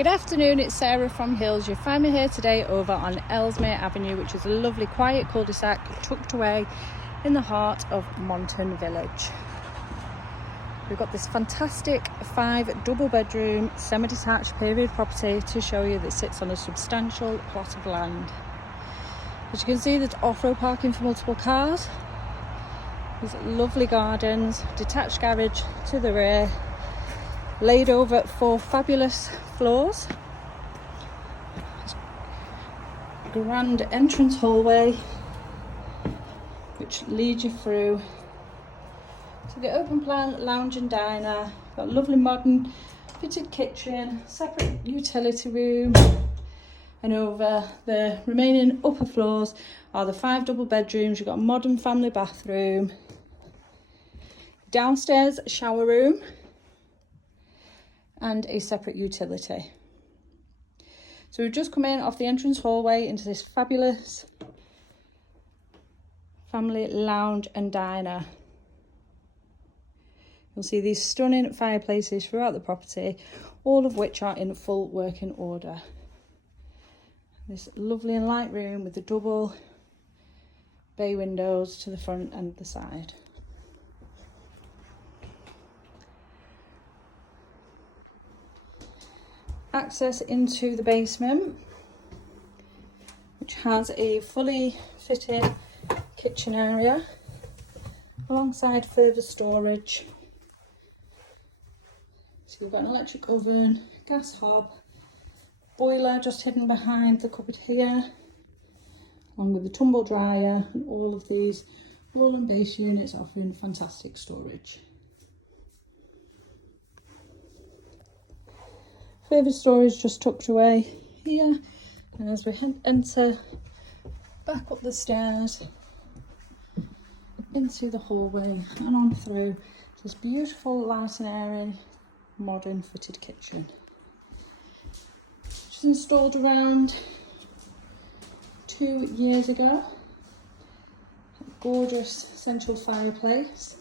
Good afternoon, it's Sarah from Hills. You find me here today over on Ellesmere Avenue, which is a lovely quiet cul-de-sac tucked away in the heart of Monton Village. We've got this fantastic 5 double bedroom semi-detached period property to show you that sits on a substantial plot of land. As you can see, there's off-road parking for multiple cars. There's lovely gardens, detached garage to the rear, laid over 4 fabulous floors. Grand entrance hallway which leads you through to the open plan lounge and diner. Got a lovely modern fitted kitchen, separate utility room, and over the remaining upper floors are the 5 double bedrooms. You've got a modern family bathroom, downstairs shower room and a separate utility. So we've just come in off the entrance hallway into this fabulous family lounge and diner. You'll see these stunning fireplaces throughout the property, all of which are in full working order. This lovely and light room with the double bay windows to the front and the side. Access into the basement, which has a fully fitted kitchen area alongside further storage. So you've got an electric oven, gas hob, boiler just hidden behind the cupboard here, along with the tumble dryer, and all of these roll and base units offering fantastic storage. Further storage just tucked away here, and as we enter back up the stairs into the hallway and on through this beautiful light and airy modern fitted kitchen, which was installed around 2 years ago. A gorgeous central fireplace,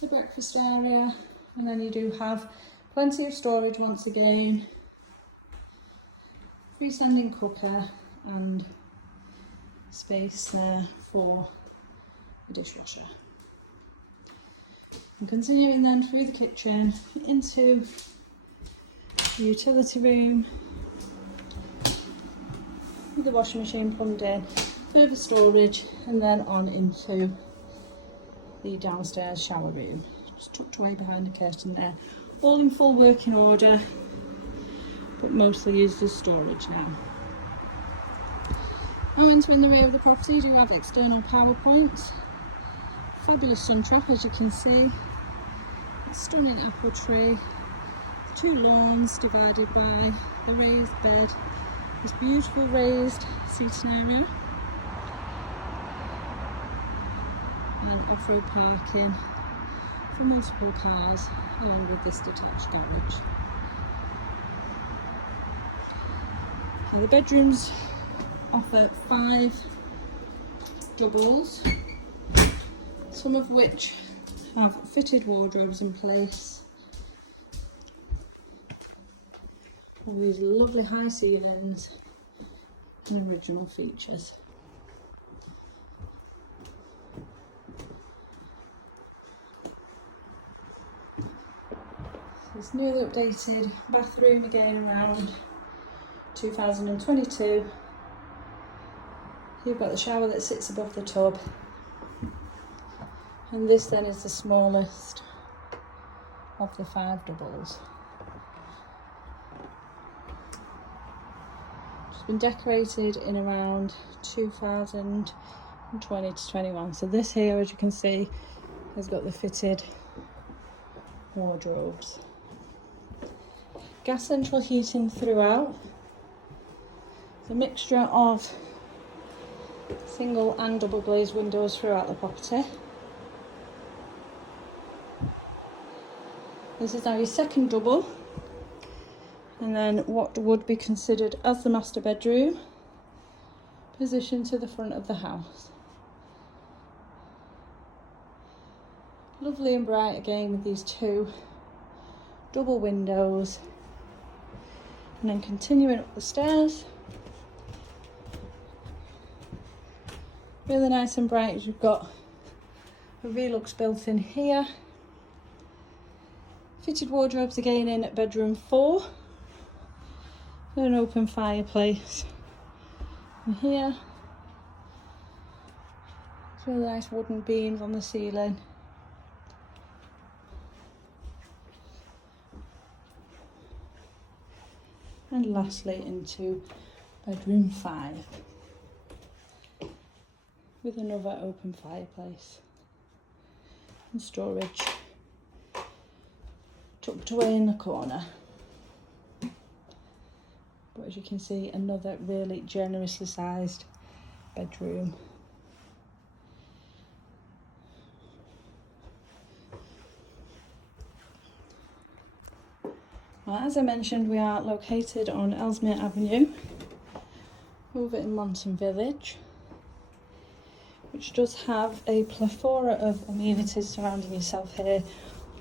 the breakfast area, and then you do have plenty of storage once again, freestanding cooker and space there for the dishwasher. And continuing then through the kitchen into the utility room with the washing machine plumbed in, further storage, and then on into the downstairs shower room, just tucked away behind the curtain there. All in full working order, but mostly used as storage now. Now entering the rear of the property, you do have external power points, fabulous sun trap as you can see, a stunning apple tree, 2 lawns divided by the raised bed, this beautiful raised seating area, and off-road parking for multiple cars along with this detached garage. Now the bedrooms offer 5 doubles, some of which have fitted wardrobes in place. All these lovely high ceilings and original features. This newly updated bathroom again around 2022. You've got the shower that sits above the tub, and this then is the smallest of the 5 doubles. It's been decorated in around 2020 to 21. So this here, as you can see, has got the fitted wardrobes. Gas central heating throughout. It's a mixture of single and double glazed windows throughout the property. This is now your second double, and then what would be considered as the master bedroom, positioned to the front of the house. Lovely and bright again with these 2 double windows And then continuing up the stairs, really nice and bright. We've got a Velux built in here. Fitted wardrobes again in bedroom 4. An open fireplace in here. It's really nice wooden beams on the ceiling. And lastly into bedroom 5 with another open fireplace and storage tucked away in the corner. But as you can see, another really generously sized bedroom. Well, as I mentioned, we are located on Ellesmere Avenue over in Monton Village, which does have a plethora of amenities surrounding yourself here,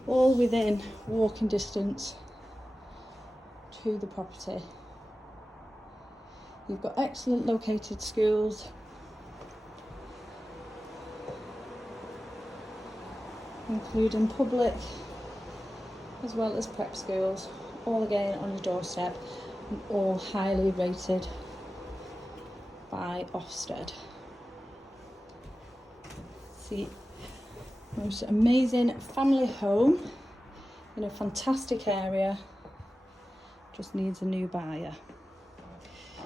all within walking distance to the property. You've got excellent located schools, including public as well as prep schools, all again on your doorstep and all highly rated by Ofsted. See, most amazing family home in a fantastic area, just needs a new buyer.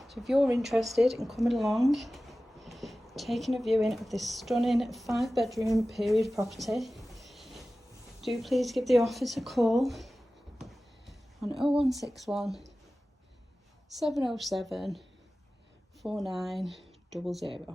So if you're interested in coming along, taking a viewing of this stunning 5-bedroom period property, do please give the office a call on 0161 707 4900.